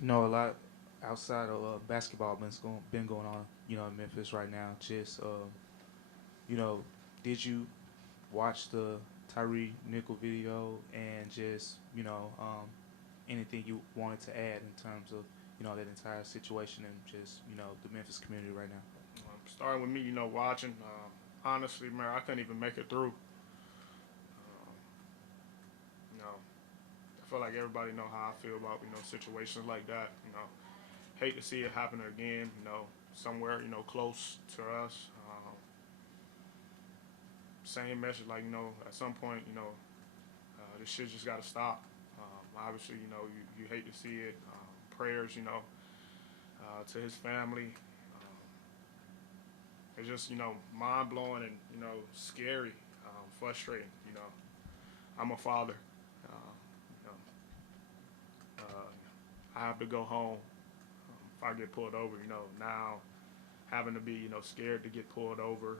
A lot outside of basketball been going on, in Memphis right now. Just, you know, did you watch the Tyre Nichols video and just, anything you wanted to add in terms of, that entire situation and just, the Memphis community right now? Starting with me, watching. Honestly, man, I couldn't even make it through. I feel like everybody know how I feel about situations like that. Hate to see it happen again. Somewhere close to us. Same message, like at some point, this shit just got to stop. Obviously, you hate to see it. Prayers, to his family. It's just mind blowing and scary, frustrating. I'm a father. You I have to go home if I get pulled over. Now having to be scared to get pulled over.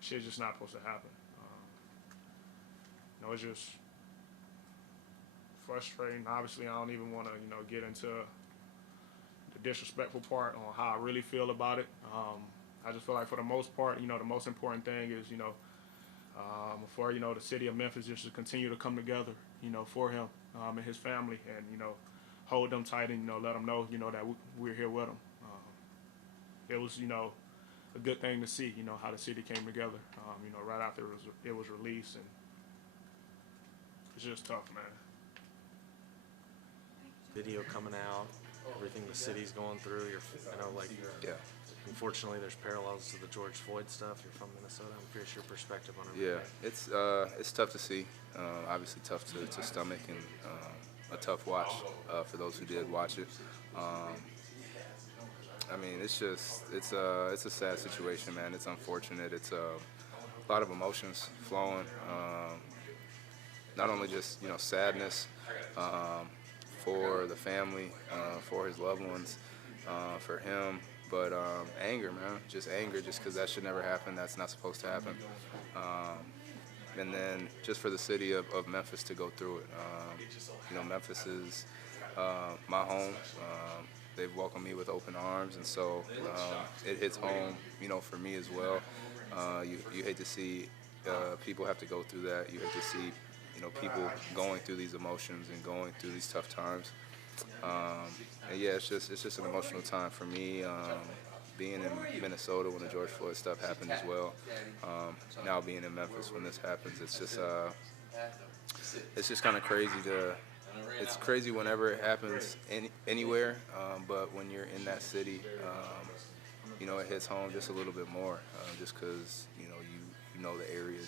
Shit's just not supposed to happen. It's just frustrating. Obviously, I don't even want to get into the disrespectful part on how I really feel about it. I just feel like for the most part, the most important thing is for the city of Memphis just to continue to come together, for him and his family, and hold them tight and let them know that we're here with them. It was a good thing to see how the city came together, right after it was released, and it's just tough, man. Video coming out, everything the city's going through. Yeah, Unfortunately, there's parallels to the George Floyd stuff. You're from Minnesota. I'm curious your perspective on yeah. everything. It's tough to see. Obviously, tough to stomach and a tough watch for those who did watch it. Um, I mean, it's a sad situation, man. It's unfortunate. It's a lot of emotions flowing. Not only just sadness for the family, for his loved ones, for him, but anger, man. Just anger, just because that should never happen. That's not supposed to happen. And then just for the city of Memphis to go through it. Memphis is my home. They've welcomed me with open arms, and so it hits home, for me as well. You hate to see people have to go through that. You hate to see, people going through these emotions and going through these tough times. And yeah, it's just an emotional time for me. Being in Minnesota when the George Floyd stuff happened as well. Now being in Memphis when this happens, it's just kind of crazy to. It's crazy whenever it happens anywhere, but when you're in that city, it hits home just a little bit more, just because you know the areas,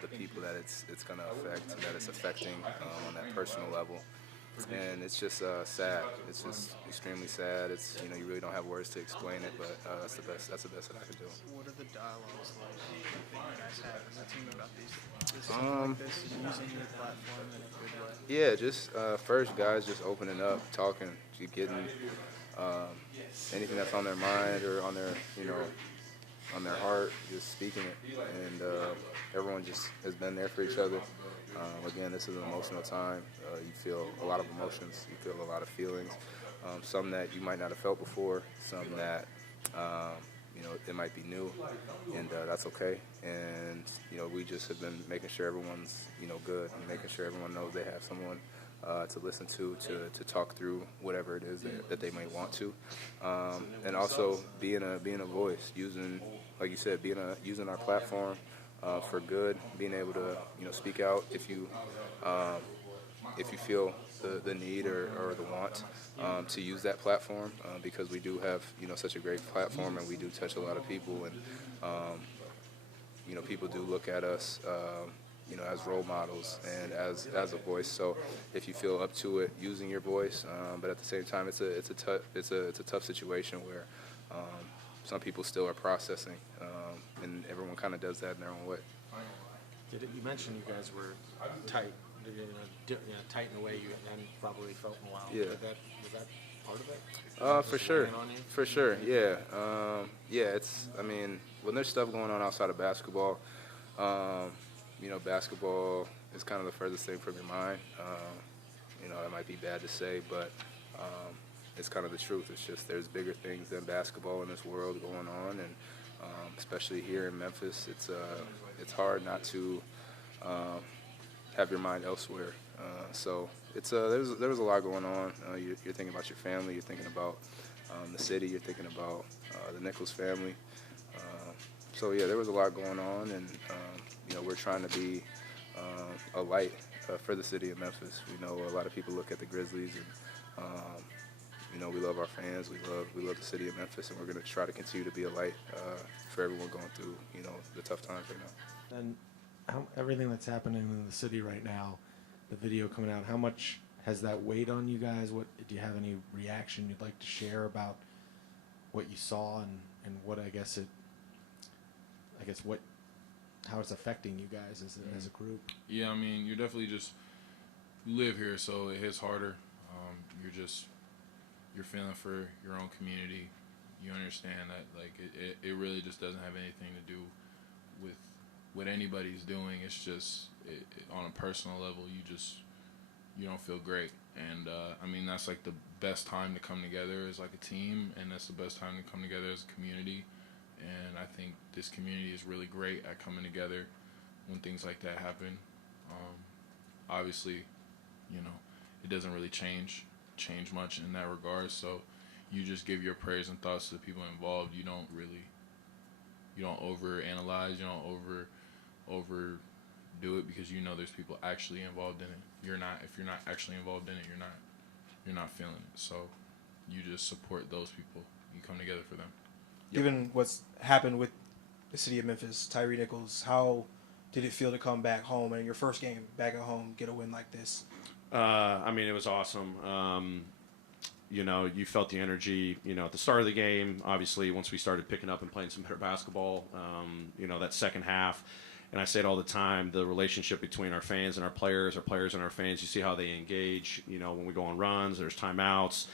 the people that it's going to affect, that it's affecting on that personal level. And it's just sad. It's just extremely sad. It's you really don't have words to explain it, but that's the best. That's the best that I can do. What are the dialogues like that you guys have as a team about something like this, using your platform in a good way? Yeah, just first guys just opening up, talking, getting anything that's on their mind or on their heart, just speaking it, and everyone just has been there for each other. Again, this is an emotional time. You feel a lot of emotions. You feel a lot of feelings. Some that you might not have felt before. Some that it might be new, and that's okay. And we just have been making sure everyone's good, and making sure everyone knows they have someone to listen to talk through whatever it is that they may want to, and also being a voice, using, like you said, using our platform for good, being able to speak out if you feel the need or the want to use that platform, because we do have such a great platform, and we do touch a lot of people, and people do look at us as role models and as a voice. So if you feel up to it, using your voice, but at the same time, it's a tough situation where some people still are processing, and everyone kind of does that in their own way. You mentioned you guys were tight, tight in a way you hadn't probably felt in a while. Yeah. Was that part of it? For Just sure, weighing on you? for sure, yeah, yeah. I mean, when there's stuff going on outside of basketball, basketball is kind of the furthest thing from your mind. You know, it might be bad to say, but it's kind of the truth. It's just there's bigger things than basketball in this world going on, and especially here in Memphis, it's hard not to have your mind elsewhere. So there's a lot going on. You're thinking about your family. You're thinking about the city. You're thinking about the Nichols family. So yeah, there was a lot going on, and you know, we're trying to be a light for the city of Memphis. We know a lot of people look at the Grizzlies, and you know, we love our fans. We love the city of Memphis, and we're going to try to continue to be a light for everyone going through, you know, the tough times right now. And everything that's happening in the city right now, the video coming out, how much has that weighed on you guys? What do you have any reaction you'd like to share about what you saw and what how it's affecting you guys as a group? Yeah, I mean, you're definitely you live here, so it hits harder. You're feeling for your own community. You understand that, like, it really just doesn't have anything to do with what anybody's doing. It's just on a personal level, you don't feel great. And I mean, that's like the best time to come together as like a team, and that's the best time to come together as a community. And I think this community is really great at coming together when things like that happen. Obviously, you know, it doesn't really change much in that regard. So you just give your prayers and thoughts to the people involved. You don't overanalyze. You don't overdo it, because you know there's people actually involved in it. If you're not actually involved in it, you're not feeling it. So you just support those people. You come together for them. Given what's happened with the city of Memphis, Tyre Nichols, how did it feel to come back home and your first game back at home get a win like this? I mean, it was awesome. You know, you felt the energy, you know, at the start of the game. Obviously, once we started picking up and playing some better basketball, you know, that second half. And I say it all the time, the relationship between our fans and our players and our fans, you see how they engage, you know, when we go on runs, there's timeouts.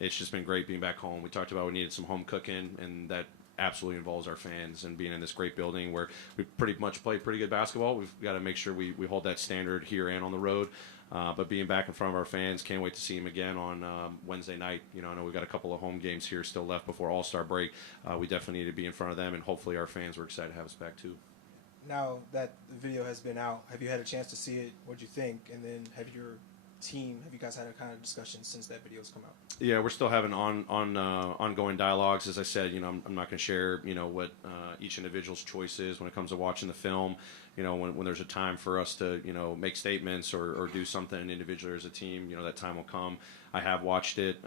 It's just been great being back home. We talked about we needed some home cooking, and that absolutely involves our fans and being in this great building where we pretty much play pretty good basketball. We've got to make sure we hold that standard here and on the road. But being back in front of our fans, can't wait to see them again on Wednesday night. You know, I know we've got a couple of home games here still left before All-Star break. We definitely need to be in front of them, and hopefully our fans were excited to have us back too. Now that the video has been out, have you had a chance to see it? What'd you think? And then have you guys had a kind of discussion since that video's come out? Yeah, we're still having ongoing dialogues. As I said, you know, I'm not going to share, you know, what each individual's choice is when it comes to watching the film. You know, when there's a time for us to, you know, make statements or do something individually or as a team, you know, that time will come. I have watched it.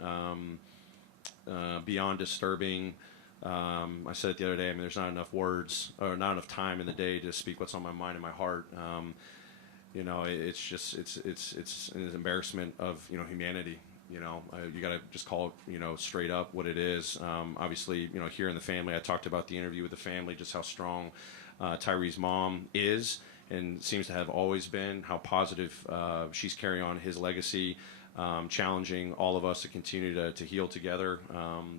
Beyond disturbing. I said it the other day. I mean, there's not enough words or not enough time in the day to speak what's on my mind and my heart. You know, it's just it's an embarrassment of, you know, humanity. You know, you got to just call it, you know, straight up what it is. Obviously, you know, here in the family, I talked about the interview with the family, just how strong Tyree's mom is and seems to have always been, how positive she's carrying on his legacy, challenging all of us to continue to heal together.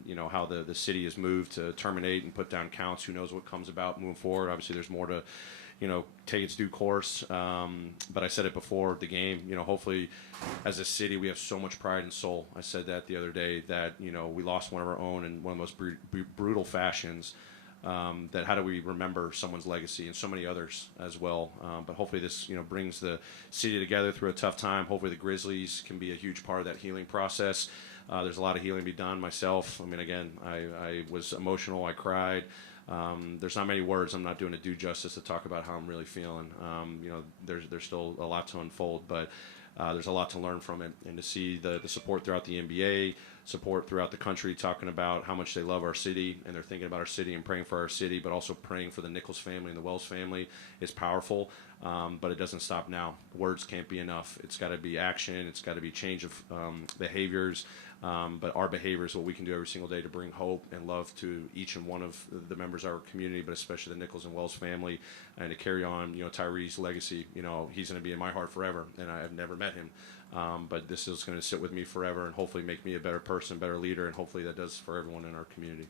You know, how the city has moved to terminate and put down counts. Who knows what comes about moving forward. Obviously, there's more to, you know, take its due course. But I said it before the game, you know, hopefully as a city, we have so much pride and soul. I said that the other day that, you know, we lost one of our own in one of the most brutal fashions. That how do we remember someone's legacy and so many others as well. But hopefully this, you know, brings the city together through a tough time. Hopefully the Grizzlies can be a huge part of that healing process. There's a lot of healing to be done myself. I mean, again, I was emotional. I cried. There's not many words. I'm not doing it due justice to talk about how I'm really feeling. You know, there's still a lot to unfold, but there's a lot to learn from it, and to see the support throughout the NBA, support throughout the country, talking about how much they love our city and they're thinking about our city and praying for our city, but also praying for the Nichols family and the Wells family is powerful. But it doesn't stop now. Words can't be enough. It's got to be action. It's got to be change of behaviors. But our behavior is what we can do every single day to bring hope and love to each and one of the members of our community, but especially the Nichols and Wells family, and to carry on, you know, Tyree's legacy. You know, he's going to be in my heart forever, and I've never met him. But this is going to sit with me forever and hopefully make me a better person, better leader, and hopefully that does for everyone in our community.